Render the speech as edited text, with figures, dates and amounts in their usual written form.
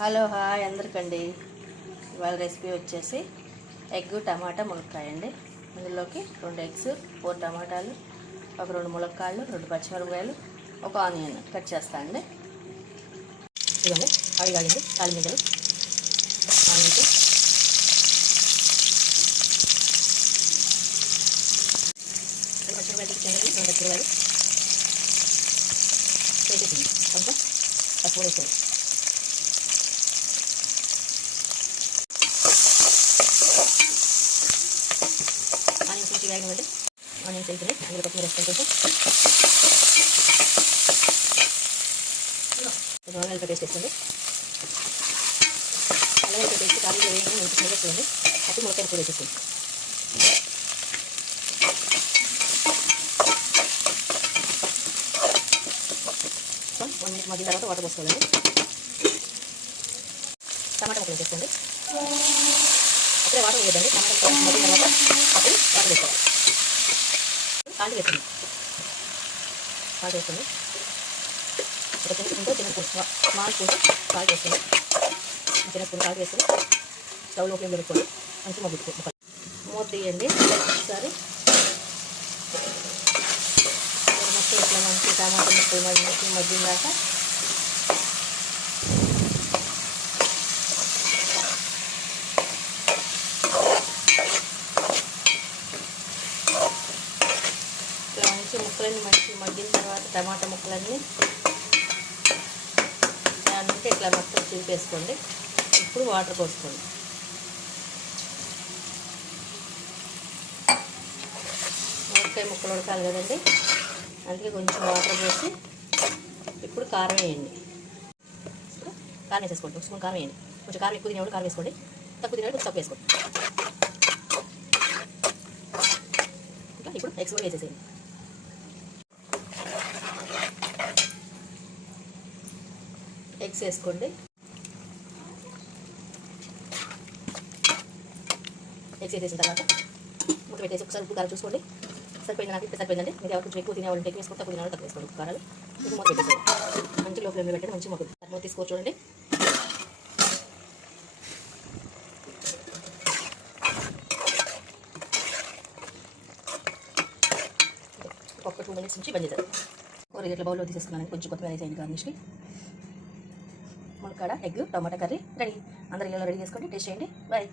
Hello hi అందరికండి. ఇవాళ recipe వచ్చేసి egg టమాటా ములక్కాయ అండి. ఇందులోకి 2 ఎగ్స్, 4 టమాటాలు, ఒక 2 ములక్కాయలు, 2 పచ్చిమిరపకాయలు, ఒక ఆనియన్ కట్ చేస్తా అండి. ఇదండి ఆయిల్ కాగింది, తాలిమిద్దలు ఆనియన్స్, పచ్చిమిరపకాయలు తెచ్చాను, 2 పచ్చిమిరపకాయలు వేసేసింది, కొంచెం పసుపు వేసేది. ఆనియన్స్ మంచిగా వేగనండి, ఆనియన్స్ వేసుకుని అందులో కొత్తిమీర వేసుకొని కొంచెం అల్లం పేస్ట్ వేసుకోండి. అల్లం పేస్ట్ కాలు వేయగానే మంచిగా వేసుకోండి. అప్పుడు ములక్కాయ కూడా వేసేసుకోండి. సో 1 మినిట్ మధ్య తర్వాత వాటర్ పోసుకోవాలండి. టమాటా ముక్కలు వేసుకోండి. అప్పుడే వాటర్ వేయద్దండి, టమాటా మధ్య తర్వాత అప్పుడు వాటర్ వేసుకోవాలి. సాల్ట్ వేసుకోండి, సాల్ట్ వేసుకోండి. ఒక చిన్న స్పూన్ స్మాల్ స్పూన్ సాల్ట్ వేసుకోండి. చిన్న స్పూన్ సాల్ట్ వేసుకొని స్టవ్ లో ఫ్లేమ్లో పెట్టుకోండి. మంచి ముక్కలు మూత తీయండి. ఒకసారి మొత్తం ఇట్లా మంచి టమాటా ముక్కలు మంచి మగ్గిందాక ఇట్లా మంచి ముక్కలన్నీ మంచి మగ్గిన తర్వాత టమాటా ముక్కలన్నీ అంటే ఇట్లా మొత్తం చింపేసుకోండి. ఇప్పుడు వాటర్ పోసుకోండి. మునక్కాయ ముక్కలు ఉడకాలి కదండి, అందుకే కొంచెం వాటర్ పోసి ఇప్పుడు కారం వేయండి. ఇప్పుడు కారం వేసేసుకోండి. 1 స్పూన్ కారం వేయండి. కొంచెం కారం ఎక్కువ తినేవాళ్ళు కారం వేసుకోండి, తక్కువ తినేవాళ్ళు కొంచెం తక్కువ వేసుకోండి. ఇంకా ఇప్పుడు ఎగ్స్ కూడా వేసేసేయండి. ఎగ్స్ వేసుకోండి. ఎగ్స్ వేసేసిన తర్వాత ముక్క పెట్టేసి ఒకసారి ఉప్పు కారం చూసుకోండి. సరిపోయింది, నాకు ఇప్పుడు సరిపోయిందండి. మీరు ఎవరు కొంచెం ఎక్కువ తినేవాళ్ళు ఎక్కువ వేసుకోండి, తక్కువ తినేవాళ్ళు తక్కువ వేసుకోండి. ఉప్పు కారాలు కొంచెం మూత పెట్టేసేయండి. మంచి లో ఫ్లేమ్లో పెట్టండి, మంచి మొగ్గు మూత తీసుకోవచ్చు. చూడండి ఒక 2 మినిట్స్ నుంచి బంద్ చేద్దాం. కూర ఇట్లా బౌల్లో తీసేసుకున్నాను. కొంచెం కొత్తిమీర వేసేయండి గార్నిష్కి. ములక్కాడ ఎగ్ టమాటా కర్రీ రెడీ. అందరూ ఇలా రెడీ చేసుకోండి, టేస్ట్ చేయండి. బాయ్.